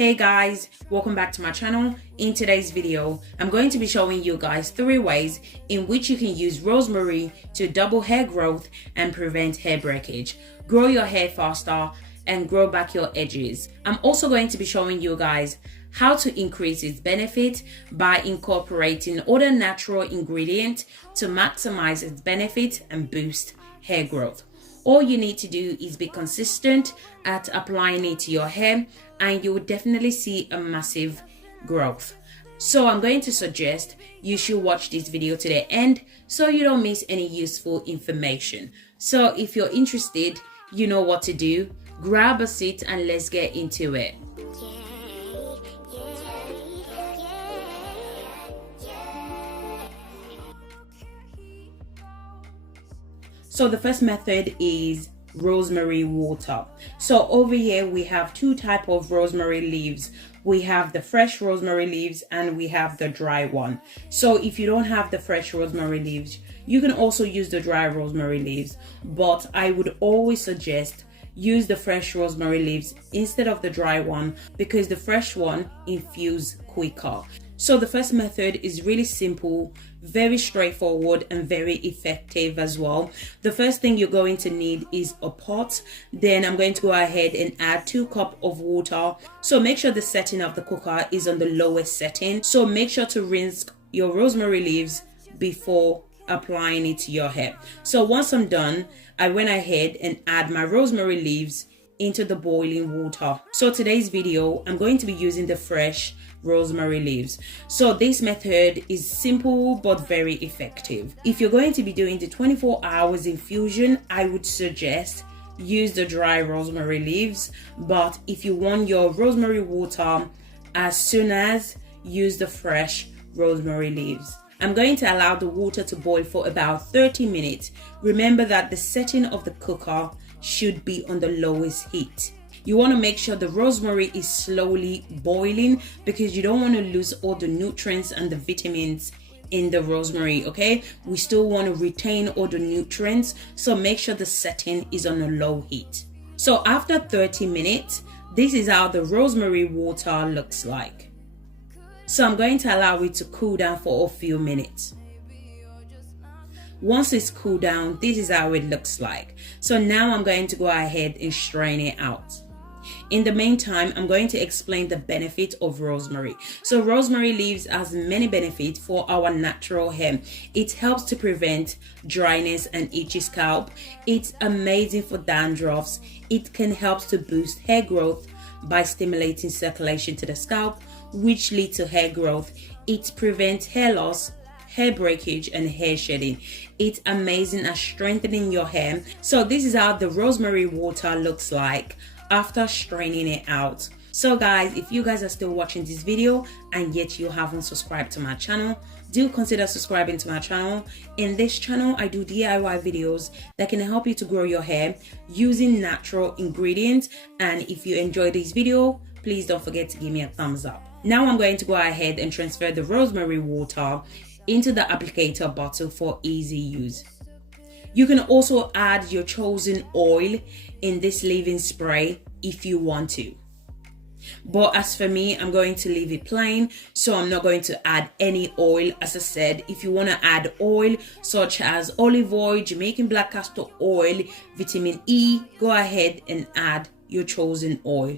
Hey guys, welcome back to my channel. In today's video, I'm going to be showing you guys 3 ways in which you can use rosemary to double hair growth and prevent hair breakage, grow your hair faster, and grow back your edges. I'm also going to be showing you guys how to increase its benefit by incorporating other natural ingredients to maximize its benefit and boost hair growth. All you need to do is be consistent at applying it to your hair and you will definitely see a massive growth. So I'm going to suggest you should watch this video to the end so you don't miss any useful information. So if you're interested, you know what to do. Grab a seat and let's get into it. So the first method is rosemary water. So over here we have 2 types of rosemary leaves. We have the fresh rosemary leaves and we have the dry one. So if you don't have the fresh rosemary leaves, you can also use the dry rosemary leaves, but I would always suggest use the fresh rosemary leaves instead of the dry one because the fresh one infuses quicker. So the first method is really simple, very straightforward and very effective as well. The first thing you're going to need is a pot. Then I'm going to go ahead and add 2 cups of water. So make sure the setting of the cooker is on the lowest setting. So make sure to rinse your rosemary leaves before applying it to your hair. So once I'm done, I went ahead and add my rosemary leaves into the boiling water. So today's video, I'm going to be using the fresh rosemary leaves. So this method is simple but very effective. If you're going to be doing the 24 hours infusion, I would suggest use the dry rosemary leaves, but if you want your rosemary water as soon as, use the fresh rosemary leaves. I'm going to allow the water to boil for about 30 minutes. Remember that the setting of the cooker should be on the lowest heat. You want to make sure the rosemary is slowly boiling because you don't want to lose all the nutrients and the vitamins in the rosemary, okay? We still want to retain all the nutrients, so make sure the setting is on a low heat. So after 30 minutes, this is how the rosemary water looks like. So I'm going to allow it to cool down for a few minutes. Once it's cooled down, this is how it looks like. So now I'm going to go ahead and strain it out. In the meantime, I'm going to explain the benefit of rosemary. So rosemary leaves has many benefits for our natural hair. It helps to prevent dryness and itchy scalp. It's amazing for dandruffs. It can help to boost hair growth by stimulating circulation to the scalp, which leads to hair growth. It prevents hair loss, hair breakage and hair shedding. It's amazing at strengthening your hair. So this is how the rosemary water looks like after straining it out. So guys, if you guys are still watching this video and yet you haven't subscribed to my channel, do consider subscribing to my channel. In this channel, I do DIY videos that can help you to grow your hair using natural ingredients. And if you enjoy this video, please don't forget to give me a thumbs up. Now I'm going to go ahead and transfer the rosemary water into the applicator bottle for easy use. You can also add your chosen oil in this leave-in spray if you want to. But as for me, I'm going to leave it plain, so I'm not going to add any oil. As I said, if you want to add oil such as olive oil, Jamaican black castor oil, vitamin E, go ahead and add your chosen oil.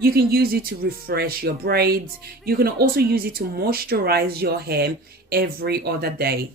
You can use it to refresh your braids. You can also use it to moisturize your hair every other day.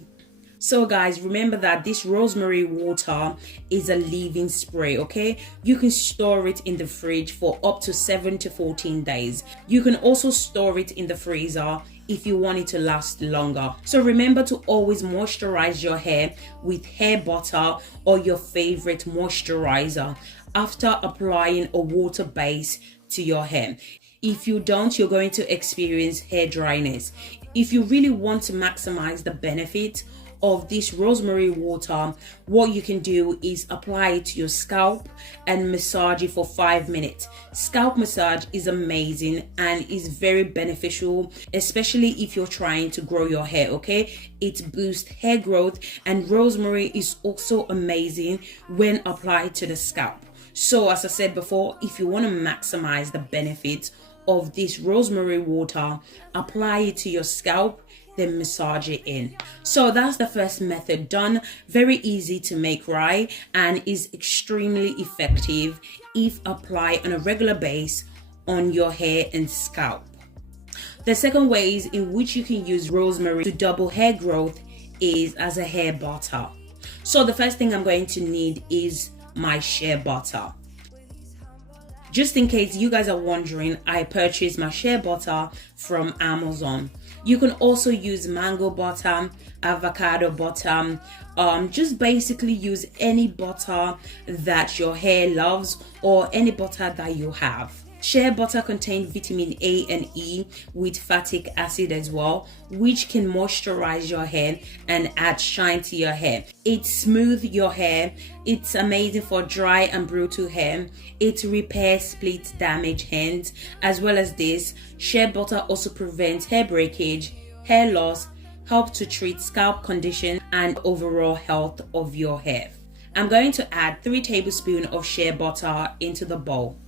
So guys, remember that this rosemary water is a leave-in spray, okay? You can store it in the fridge for up to 7 to 14 days. You can also store it in the freezer if you want it to last longer. So remember to always moisturize your hair with hair butter or your favorite moisturizer after applying a water base to your hair. If you don't, you're going to experience hair dryness. If you really want to maximize the benefit of this rosemary water, what you can do is apply it to your scalp and massage it for 5 minutes. Scalp massage is amazing and is very beneficial, especially if you're trying to grow your hair, okay? It boosts hair growth, and rosemary is also amazing when applied to the scalp. So as I said before, if you want to maximize the benefits of this rosemary water, apply it to your scalp, then massage it in. So that's the first method done. Very easy to make, right? And is extremely effective if applied on a regular basis on your hair and scalp. The second ways in which you can use rosemary to double hair growth is as a hair butter. So the first thing I'm going to need is my shea butter. Just in case you guys are wondering, I purchased my shea butter from Amazon. You can also use mango butter, avocado butter, just basically use any butter that your hair loves or any butter that you have. Shea butter contains vitamin A and E with fattic acid as well, which can moisturize your hair and add shine to your hair. It smooths your hair. It's amazing for dry and brittle hair. It repairs split damaged hands. As well as this, shea butter also prevents hair breakage, hair loss, helps to treat scalp condition and overall health of your hair. I'm going to add 3 tablespoons of shea butter into the bowl.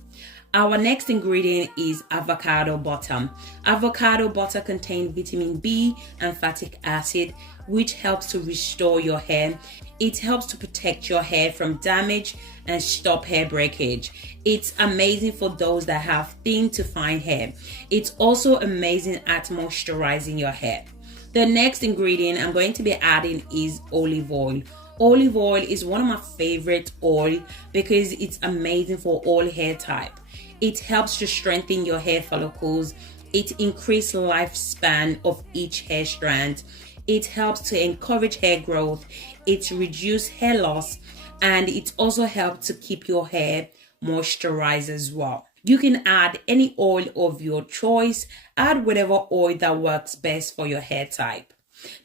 Our next ingredient is avocado butter. Avocado butter contains vitamin B and fattic acid, which helps to restore your hair. It helps to protect your hair from damage and stop hair breakage. It's amazing for those that have thin to fine hair. It's also amazing at moisturizing your hair. The next ingredient I'm going to be adding is olive oil. Olive oil is one of my favorite oil because it's amazing for all hair type. It helps to strengthen your hair follicles. It increases lifespan of each hair strand. It helps to encourage hair growth. It reduces hair loss, and it also helps to keep your hair moisturized as well. You can add any oil of your choice. Add whatever oil that works best for your hair type.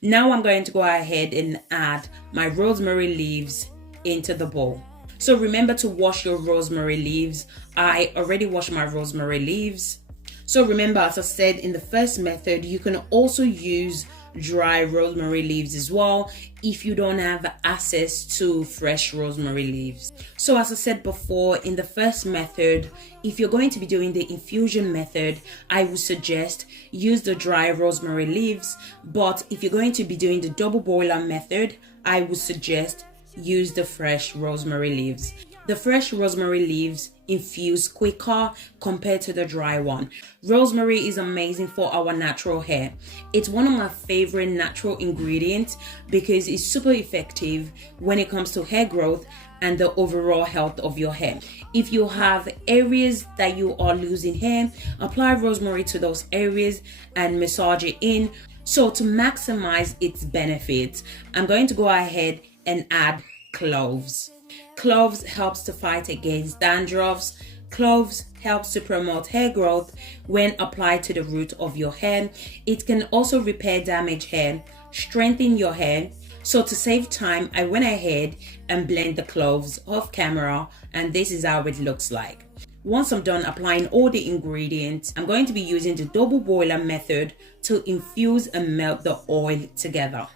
Now I'm going to go ahead and add my rosemary leaves into the bowl. So remember to wash your rosemary leaves. I already washed my rosemary leaves. So remember, as I said in the first method, you can also use dry rosemary leaves as well if you don't have access to fresh rosemary leaves. So as I said before, in the first method, if you're going to be doing the infusion method, I would suggest use the dry rosemary leaves. But if you're going to be doing the double boiler method, I would suggest use the fresh rosemary leaves. The fresh rosemary leaves infuse quicker compared to the dry one. Rosemary is amazing for our natural hair. It's one of my favorite natural ingredients because it's super effective when it comes to hair growth and the overall health of your hair. If you have areas that you are losing hair, apply rosemary to those areas and massage it in. So to maximize its benefits, I'm going to go ahead and add cloves. Cloves helps to fight against dandruffs. Cloves helps to promote hair growth when applied to the root of your hair. It can also repair damaged hair, strengthen your hair. So to save time, I went ahead and blend the cloves off camera, and this is how it looks like. Once I'm done applying all the ingredients, I'm going to be using the double boiler method to infuse and melt the oil together.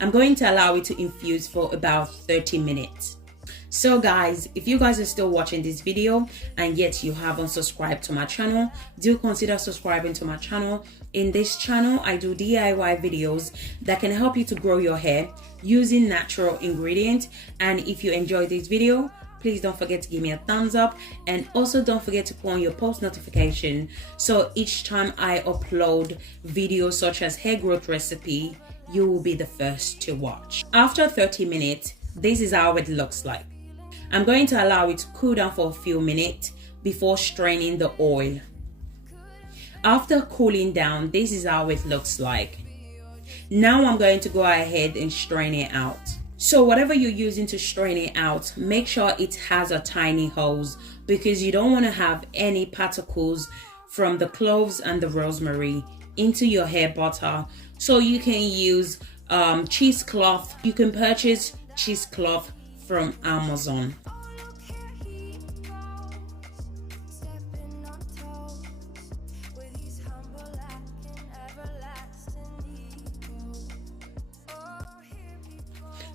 I'm going to allow it to infuse for about 30 minutes. So guys, if you guys are still watching this video and yet you haven't subscribed to my channel, do consider subscribing to my channel. In this channel, I do DIY videos that can help you to grow your hair using natural ingredients. And if you enjoyed this video, please don't forget to give me a thumbs up, and also don't forget to put on your post notification so each time I upload videos such as hair growth recipe, you will be the first to watch. After 30 minutes, this is how it looks like. I'm going to allow it to cool down for a few minutes before straining the oil. After cooling down, this is how it looks like. Now I'm going to go ahead and strain it out. So whatever you're using to strain it out, make sure it has a tiny hose because you don't want to have any particles from the cloves and the rosemary into your hair butter. So you can use cheesecloth. You can purchase cheesecloth from Amazon.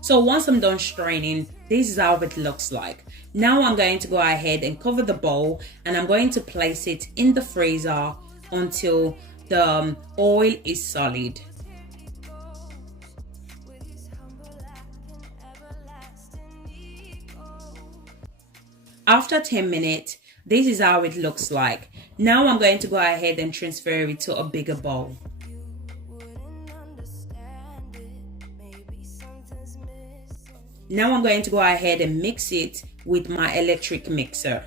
So once I'm done straining, this is how it looks like. Now I'm going to go ahead and cover the bowl, and I'm going to place it in the freezer until the oil is solid. After 10 minutes, this is how it looks like. Now I'm going to go ahead and transfer it to a bigger bowl. Now I'm going to go ahead and mix it with my electric mixer.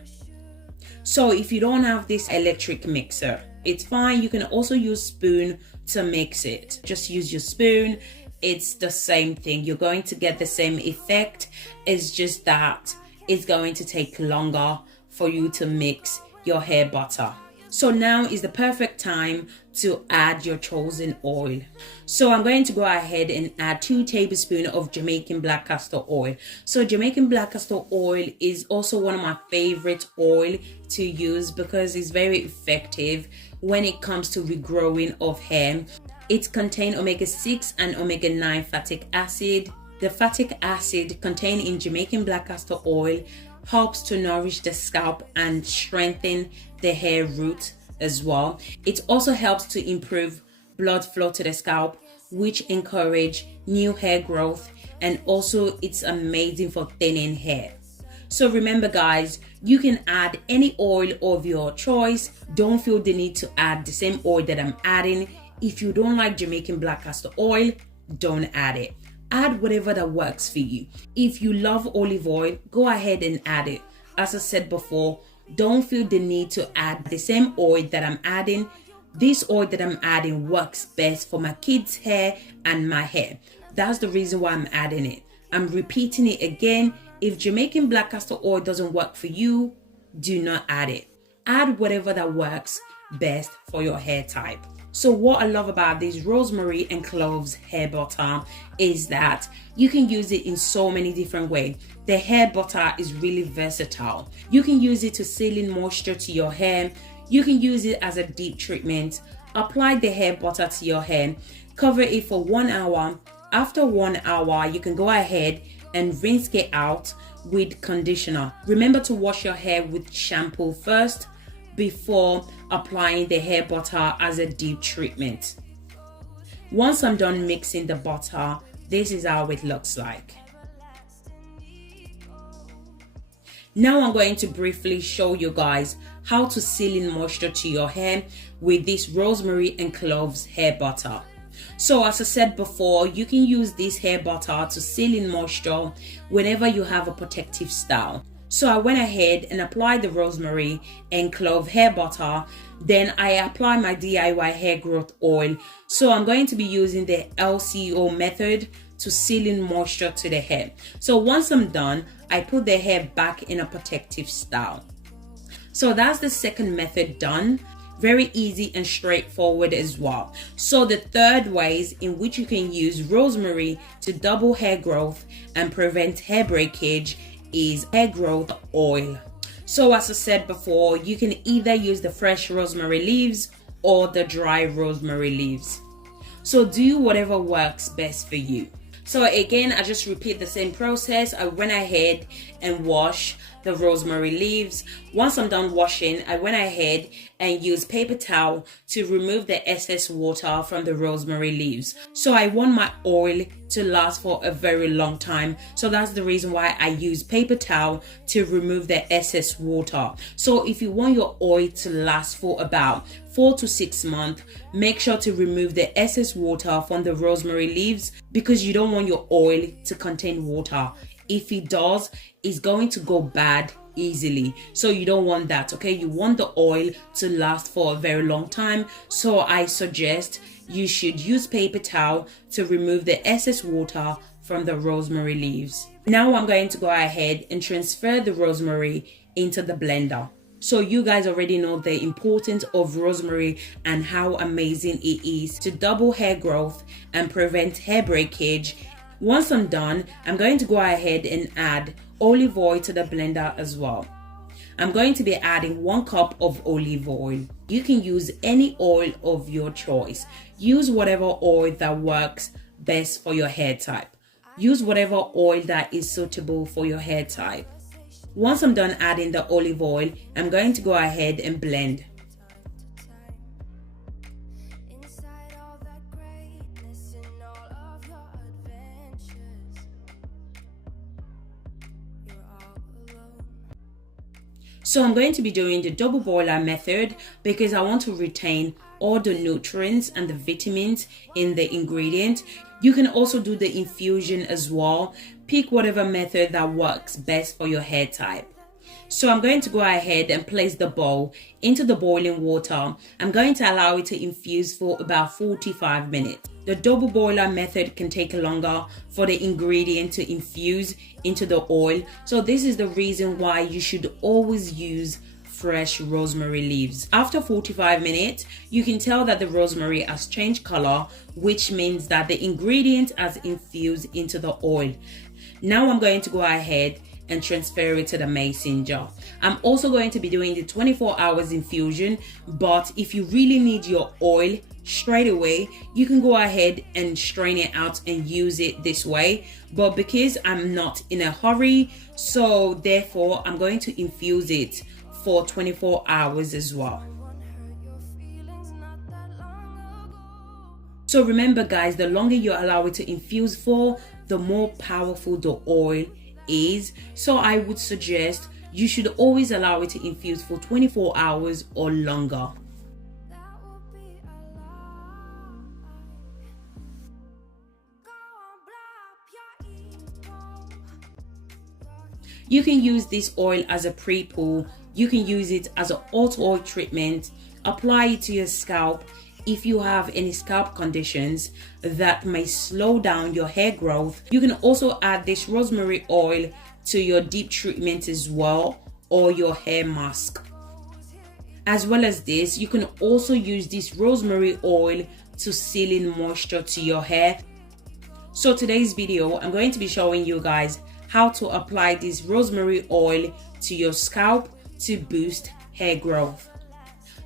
So if you don't have this electric mixer, it's fine. You can also use spoon to mix it. Just use your spoon. It's the same thing. You're going to get the same effect. It's just that it's going to take longer for you to mix your hair butter. So now is the perfect time to add your chosen oil. So I'm going to go ahead and add 2 tablespoons of Jamaican black castor oil. So Jamaican black castor oil is also one of my favorite oil to use because it's very effective when it comes to regrowing of hair. It contains omega-6 and omega-9 fatty acid. The fatty acid contained in Jamaican black castor oil helps to nourish the scalp and strengthen the hair root as well. It also helps to improve blood flow to the scalp, which encourage new hair growth, and also it's amazing for thinning hair. So remember guys, you can add any oil of your choice. Don't feel the need to add the same oil that I'm adding. If you don't like Jamaican black castor oil, don't add it. Add whatever that works for you. If you love olive oil, go ahead and add it. As I said before, don't feel the need to add the same oil that I'm adding. This oil that I'm adding works best for my kids' hair and my hair. That's the reason why I'm adding it. I'm repeating it again. If Jamaican black castor oil doesn't work for you, do not add it. Add whatever that works best for your hair type. So what I love about this rosemary and cloves hair butter is that you can use it in so many different ways. The hair butter is really versatile. You can use it to seal in moisture to your hair. You can use it as a deep treatment. Apply the hair butter to your hair. Cover it for 1 hour. After 1 hour, you can go ahead and rinse it out with conditioner. Remember to wash your hair with shampoo first before applying the hair butter as a deep treatment. Once I'm done mixing the butter, this is how it looks like. Now I'm going to briefly show you guys how to seal in moisture to your hair with this rosemary and cloves hair butter. So as I said before, you can use this hair butter to seal in moisture whenever you have a protective style. So I went ahead and applied the rosemary and clove hair butter. Then I apply my DIY hair growth oil. So I'm going to be using the LCO method to seal in moisture to the hair. So once I'm done, I put the hair back in a protective style. So that's the second method done. Very easy and straightforward as well. So the third ways in which you can use rosemary to double hair growth and prevent hair breakage is hair growth oil. So as I said before, you can either use the fresh rosemary leaves or the dry rosemary leaves. So do whatever works best for you. So again, I just repeat the same process. I went ahead and washed the rosemary leaves. Once I'm done washing, I went ahead and used paper towel to remove the excess water from the rosemary leaves. So I want my oil to last for a very long time. So that's the reason why I use paper towel to remove the excess water. So if you want your oil to last for about 4 to 6 months, make sure to remove the excess water from the rosemary leaves because you don't want your oil to contain water. If it does, it's going to go bad easily. So you don't want that, okay? You want the oil to last for a very long time. So I suggest you should use paper towel to remove the excess water from the rosemary leaves. Now I'm going to go ahead and transfer the rosemary into the blender. So you guys already know the importance of rosemary and how amazing it is to double hair growth and prevent hair breakage. Once I'm done, I'm going to go ahead and add olive oil to the blender as well. I'm going to be adding 1 cup of olive oil. You can use any oil of your choice. Use whatever oil that works best for your hair type. Use whatever oil that is suitable for your hair type. Once I'm done adding the olive oil, I'm going to go ahead and blend. So I'm going to be doing the double boiler method because I want to retain all the nutrients and the vitamins in the ingredient. You can also do the infusion as well. Pick whatever method that works best for your hair type. So I'm going to go ahead and place the bowl into the boiling water. I'm going to allow it to infuse for about 45 minutes. The double boiler method can take longer for the ingredient to infuse into the oil. So this is the reason why you should always use fresh rosemary leaves. After 45 minutes, you can tell that the rosemary has changed color, which means that the ingredient has infused into the oil. Now I'm going to go ahead and transfer it to the mason jar. I'm also going to be doing the 24 hours infusion, but if you really need your oil straight away, you can go ahead and strain it out and use it this way. But because I'm not in a hurry, so therefore I'm going to infuse it for 24 hours as well. So remember guys, the longer you allow it to infuse for, the more powerful the oil is. So I would suggest you should always allow it to infuse for 24 hours or longer. You can use this oil as a pre-poo. You can use it as a hot oil treatment. Apply it to your scalp if you have any scalp conditions that may slow down your hair growth. You can also add this rosemary oil to your deep treatment as well, or your hair mask. As well as this, you can also use this rosemary oil to seal in moisture to your hair. So today's video, I'm going to be showing you guys how to apply this rosemary oil to your scalp to boost hair growth.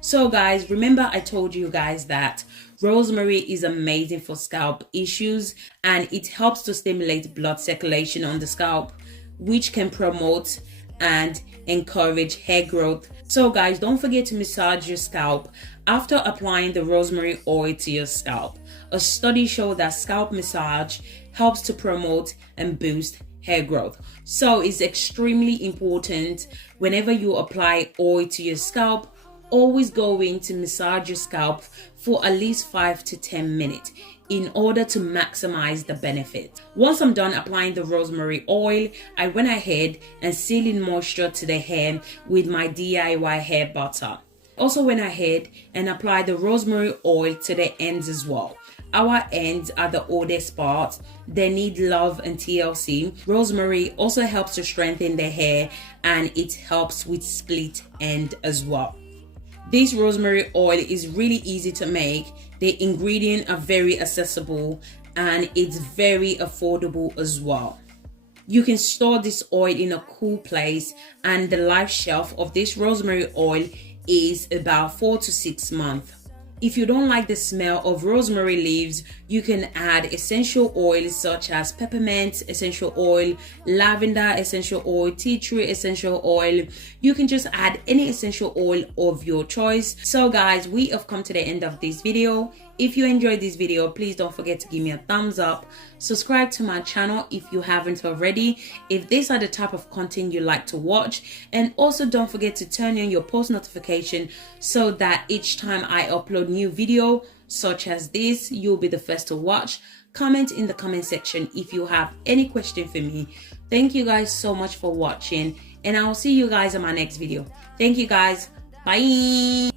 So guys, remember I told you guys that rosemary is amazing for scalp issues and it helps to stimulate blood circulation on the scalp, which can promote and encourage hair growth. So guys, don't forget to massage your scalp after applying the rosemary oil to your scalp. A study showed that scalp massage helps to promote and boost hair growth. So it's extremely important whenever you apply oil to your scalp, always going to massage your scalp for at least 5 to 10 minutes in order to maximize the benefit. Once I'm done applying the rosemary oil, I went ahead and sealed in moisture to the hair with my DIY hair butter. Also went ahead and applied the rosemary oil to the ends as well. Our ends are the oldest parts. They need love and TLC. Rosemary also helps to strengthen the hair and it helps with split end as well. This rosemary oil is really easy to make. The ingredients are very accessible and it's very affordable as well. You can store this oil in a cool place and the life shelf of this rosemary oil is about 4 to 6 months. If you don't like the smell of rosemary leaves, you can add essential oils such as peppermint essential oil, lavender essential oil, tea tree essential oil. You can just add any essential oil of your choice. So guys, we have come to the end of this video. If you enjoyed this video, please don't forget to give me a thumbs up. Subscribe to my channel if you haven't already, if these are the type of content you like to watch. And also don't forget to turn on your post notification so that each time I upload new video such as this, you'll be the first to watch. Comment in the comment section if you have any question for me. Thank you guys so much for watching and I will see you guys in my next video. Thank you guys. Bye.